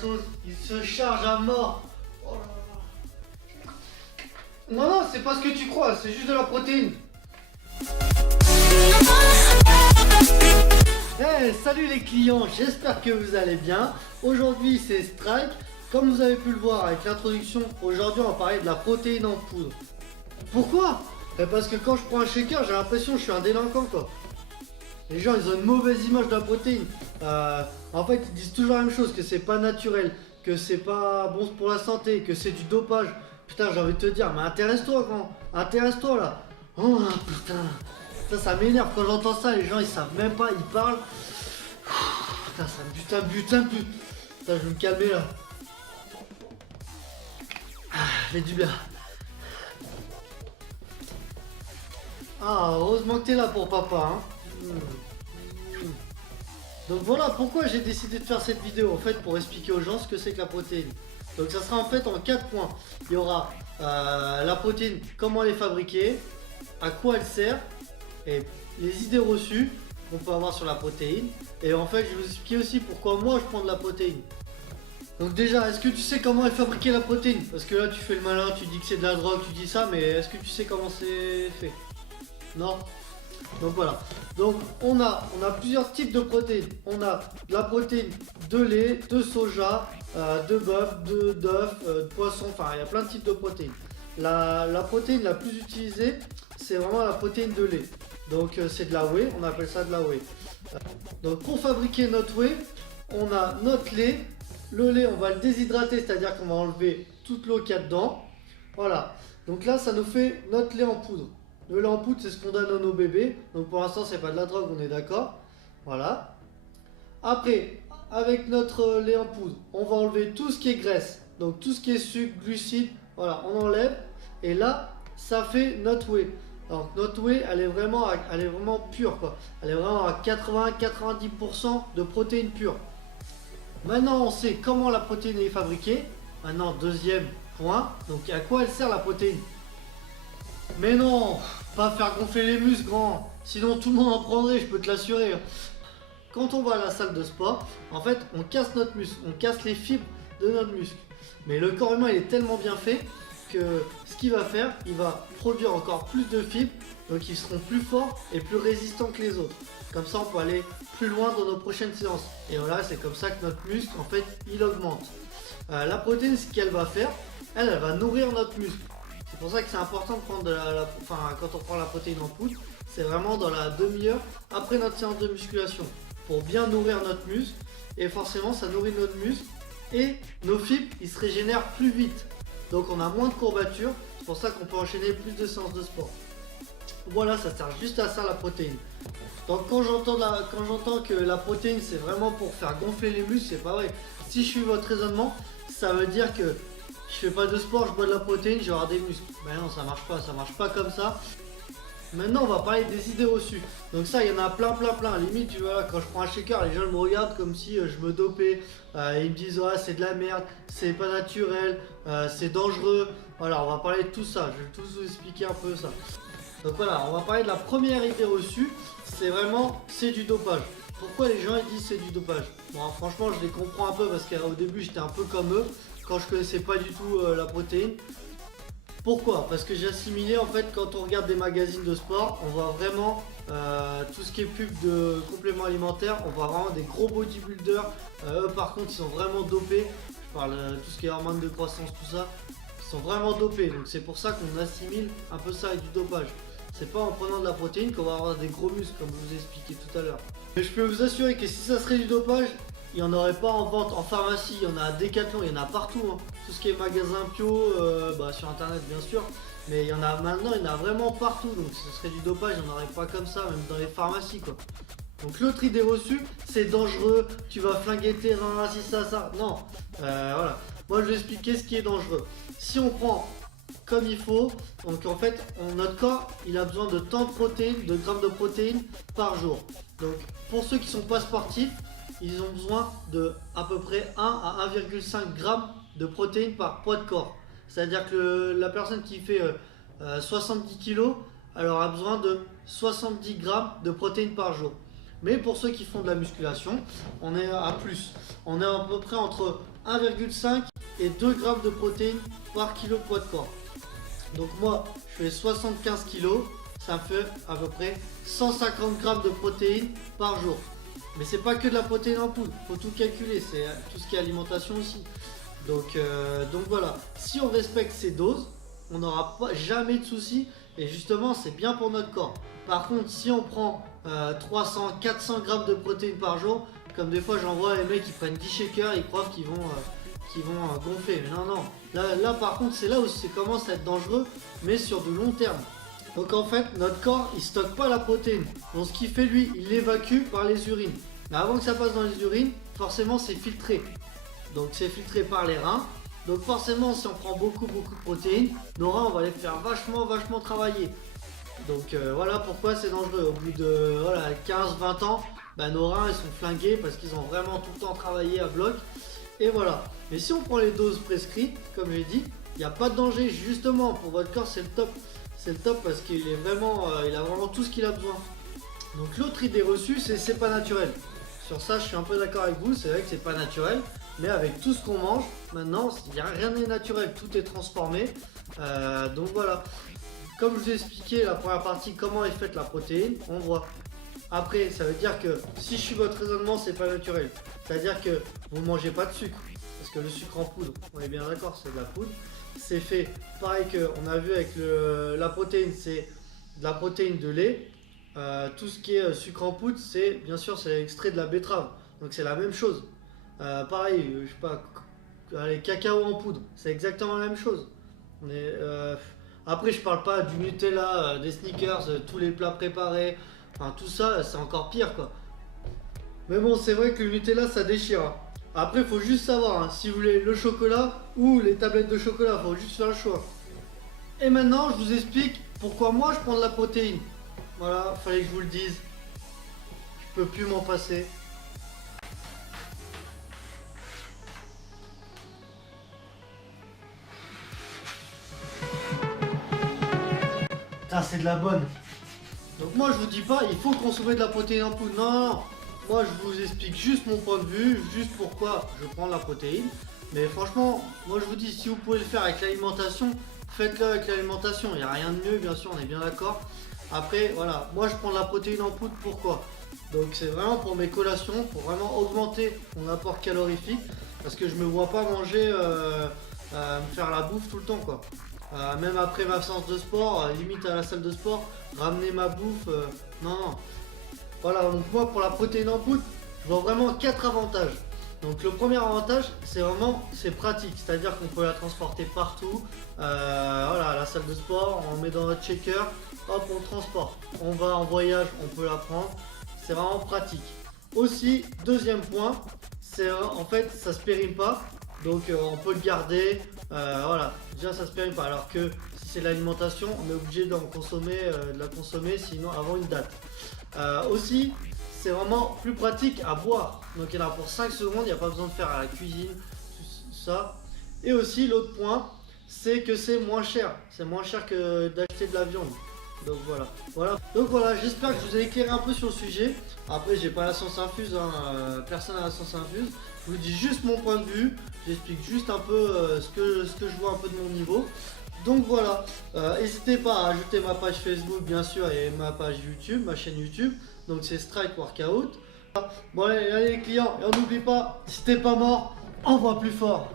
sauce, il se charge à mort. Oh là là. Non, non, c'est pas ce que tu crois, c'est juste de la protéine. Hey, salut les clients, j'espère que vous allez bien. Aujourd'hui c'est Strike. Comme vous avez pu le voir avec l'introduction, aujourd'hui on va parler de la protéine en poudre. Pourquoi? Parce que quand je prends un shaker, j'ai l'impression que je suis un délinquant quoi. Les gens ils ont une mauvaise image de la protéine. En fait ils disent toujours la même chose, que c'est pas naturel, que c'est pas bon pour la santé, que c'est du dopage. Putain, j'ai envie de te dire, mais intéresse-toi grand, intéresse-toi là. Oh putain, ça m'énerve quand j'entends ça, les gens ils savent même pas, ils parlent. Putain, ça me bute. Putain, je vais me calmer là. Fait du bien. Ah, heureusement que t'es là pour papa, hein. Donc voilà pourquoi j'ai décidé de faire cette vidéo, en fait, pour expliquer aux gens ce que c'est que la protéine. Donc ça sera en fait en 4 points. Il y aura la protéine, comment elle est fabriquée, à quoi elle sert, et les idées reçues qu'on peut avoir sur la protéine. Et en fait, je vais vous expliquer aussi pourquoi moi je prends de la protéine. Donc déjà, est-ce que tu sais comment est fabriquée la protéine? Parce que là, tu fais le malin, tu dis que c'est de la drogue, tu dis ça, mais est-ce que tu sais comment c'est fait? Non? Donc voilà. Donc on a plusieurs types de protéines. On a de la protéine de lait, de soja, de bœuf, d'œuf, de poisson, enfin il y a plein de types de protéines. La protéine la plus utilisée, c'est vraiment la protéine de lait. Donc c'est de la whey, on appelle ça de la whey. Donc pour fabriquer notre whey, on a notre lait. Le lait, on va le déshydrater, c'est-à-dire qu'on va enlever toute l'eau qu'il y a dedans. Voilà. Donc là, ça nous fait notre lait en poudre. Le lait en poudre, c'est ce qu'on donne à nos bébés. Donc pour l'instant, c'est pas de la drogue, on est d'accord. Voilà. Après, avec notre lait en poudre, on va enlever tout ce qui est graisse. Donc tout ce qui est sucre, glucides, voilà, on enlève. Et là, ça fait notre whey. Donc notre whey, elle est vraiment pure, quoi. Elle est vraiment à 80-90% de protéines pures. Maintenant, on sait comment la protéine est fabriquée. Maintenant, deuxième point. Donc, à quoi elle sert la protéine? Mais non, pas faire gonfler les muscles, grand. Sinon, tout le monde en prendrait, je peux te l'assurer. Quand on va à la salle de sport, en fait, on casse notre muscle. On casse les fibres de notre muscle. Mais le corps humain, il est tellement bien fait que ce qu'il va faire, il va produire encore plus de fibres. Donc, ils seront plus forts et plus résistants que les autres. Comme ça, on peut aller plus loin dans nos prochaines séances. Et voilà, c'est comme ça que notre muscle, en fait, il augmente. La protéine, ce qu'elle va faire, elle va nourrir notre muscle. C'est pour ça que c'est important de prendre quand on prend la protéine en poudre, c'est vraiment dans la demi-heure après notre séance de musculation. Pour bien nourrir notre muscle. Et forcément, ça nourrit notre muscle. Et nos fibres, ils se régénèrent plus vite. Donc on a moins de courbatures. C'est pour ça qu'on peut enchaîner plus de séances de sport. Voilà, ça sert juste à ça la protéine. Donc quand j'entends que la protéine c'est vraiment pour faire gonfler les muscles, c'est pas vrai. Si je suis votre raisonnement, ça veut dire que je fais pas de sport, je bois de la protéine, je vais avoir des muscles. Mais non, ça marche pas comme ça. Maintenant on va parler des idées reçues. Donc ça, il y en a plein. Limite, tu vois, quand je prends un shaker, les gens me regardent comme si je me dopais. Ils me disent ouais, c'est de la merde, c'est pas naturel, c'est dangereux. Voilà, on va parler de tout ça. Je vais tout vous expliquer un peu ça. Donc voilà, on va parler de la première idée reçue, c'est vraiment, c'est du dopage. Pourquoi les gens ils disent c'est du dopage? Bon, franchement, je les comprends un peu parce qu'au début, j'étais un peu comme eux, quand je connaissais pas du tout la protéine. Pourquoi? Parce que j'ai assimilé, en fait, quand on regarde des magazines de sport, on voit vraiment tout ce qui est pub de compléments alimentaires, on voit vraiment des gros bodybuilders. Eux, par contre, ils sont vraiment dopés. Je parle de tout ce qui est hormones de croissance, tout ça. Ils sont vraiment dopés, donc c'est pour ça qu'on assimile un peu ça avec du dopage. C'est pas en prenant de la protéine qu'on va avoir des gros muscles comme je vous ai expliqué tout à l'heure. Mais je peux vous assurer que si ça serait du dopage, il n'y en aurait pas en vente en pharmacie, il y en a à Decathlon, il y en a partout. Hein. Tout ce qui est magasin bio, sur internet bien sûr. Mais il y en a maintenant, il y en a vraiment partout. Donc si ce serait du dopage, il n'y en aurait pas comme ça, même dans les pharmacies quoi. Donc l'autre idée reçue, c'est dangereux, tu vas flinguer tes reins, si ça. Non, voilà. Moi je vais expliquer ce qui est dangereux. Si on prend comme il faut, donc en fait notre corps il a besoin de tant de protéines, de grammes de protéines par jour. Donc pour ceux qui sont pas sportifs, ils ont besoin de à peu près 1 à 1,5 g de protéines par poids de corps. C'est-à-dire que la personne qui fait 70 kg, elle aura besoin de 70 g de protéines par jour. Mais pour ceux qui font de la musculation, on est à plus. On est à peu près entre 1,5 et 2 grammes de protéines par kilo de poids de corps. Donc moi, je fais 75 kg, ça me fait à peu près 150 grammes de protéines par jour. Mais c'est pas que de la protéine en poudre, faut tout calculer, c'est tout ce qui est alimentation aussi. Donc voilà, si on respecte ces doses, on n'aura jamais de soucis et justement c'est bien pour notre corps. Par contre, si on prend 300, 400 grammes de protéines par jour, comme des fois j'en vois les mecs qui prennent 10 shakers, ils croient qu'ils vont gonfler. Mais non, là par contre c'est là où ça commence à être dangereux, mais sur du long terme. Donc en fait notre corps il stocke pas la protéine. Donc ce qu'il fait lui, il l'évacue par les urines. Mais avant que ça passe dans les urines, forcément c'est filtré. Donc c'est filtré par les reins. Donc forcément si on prend beaucoup de protéines, nos reins on va les faire vachement travailler. Donc voilà pourquoi c'est dangereux. Au bout de 15-20 ans, nos reins ils sont flingués parce qu'ils ont vraiment tout le temps travaillé à bloc. Et voilà. Mais si on prend les doses prescrites, comme j'ai dit, il n'y a pas de danger. Justement pour votre corps c'est le top. C'est le top parce qu'il est vraiment, il a vraiment tout ce qu'il a besoin. Donc l'autre idée reçue c'est pas naturel. Sur ça je suis un peu d'accord avec vous, c'est vrai que c'est pas naturel. Mais avec tout ce qu'on mange, maintenant, rien n'est naturel, tout est transformé. Donc voilà. Comme je vous ai expliqué la première partie, comment est faite la protéine, on voit. Après, ça veut dire que si je suis votre raisonnement, c'est pas naturel. C'est-à-dire que vous ne mangez pas de sucre. Parce que le sucre en poudre, on est bien d'accord, c'est de la poudre. C'est fait pareil qu'on a vu avec la protéine, c'est de la protéine de lait. Tout ce qui est sucre en poudre, c'est bien sûr c'est extrait de la betterave. Donc c'est la même chose. Pareil, je sais pas, les cacao en poudre, c'est exactement la même chose. Après, je parle pas du Nutella, des sneakers, tous les plats préparés, enfin tout ça, c'est encore pire quoi. Mais bon, c'est vrai que le Nutella ça déchire. Hein. Après, faut juste savoir hein, si vous voulez le chocolat ou les tablettes de chocolat, faut juste faire le choix. Et maintenant, je vous explique pourquoi moi je prends de la protéine. Voilà, fallait que je vous le dise. Je peux plus m'en passer. C'est de la bonne. Donc moi je vous dis pas il faut consommer de la protéine en poudre. Non. Moi je vous explique juste mon point de vue, juste pourquoi je prends de la protéine. Mais franchement, moi je vous dis si vous pouvez le faire avec l'alimentation, faites-le avec l'alimentation. Il n'y a rien de mieux, bien sûr, on est bien d'accord. Après voilà, moi je prends de la protéine en poudre, pourquoi? Donc c'est vraiment pour mes collations, pour vraiment augmenter mon apport calorifique. Parce que je me vois pas manger, me faire la bouffe tout le temps quoi. Même après ma séance de sport, limite à la salle de sport, ramener ma bouffe, non. Voilà, donc moi pour la protéine en poudre, je vois vraiment 4 avantages. Donc le premier avantage, c'est pratique, c'est-à-dire qu'on peut la transporter partout. Voilà, à la salle de sport, on met dans notre shaker, hop, on transporte. On va en voyage, on peut la prendre, c'est vraiment pratique. Aussi, deuxième point, c'est en fait ça se périme pas. Donc on peut le garder, voilà, déjà ça se périme pas, alors que si c'est de l'alimentation, on est obligé de la consommer sinon avant une date. Aussi, c'est vraiment plus pratique à boire, donc il y en a pour 5 secondes, il n'y a pas besoin de faire à la cuisine, tout ça. Et aussi l'autre point, c'est que c'est moins cher que d'acheter de la viande. Donc voilà, j'espère que je vous ai éclairé un peu sur le sujet. Après j'ai pas la science infuse, hein, personne n'a la science infuse. Je vous dis juste mon point de vue, j'explique juste un peu ce que je vois un peu de mon niveau. Donc voilà, n'hésitez pas à ajouter ma page Facebook bien sûr et ma page YouTube, ma chaîne YouTube. Donc c'est Strike Workout. Bon allez les clients, et on n'oublie pas, si t'es pas mort, envoie plus fort.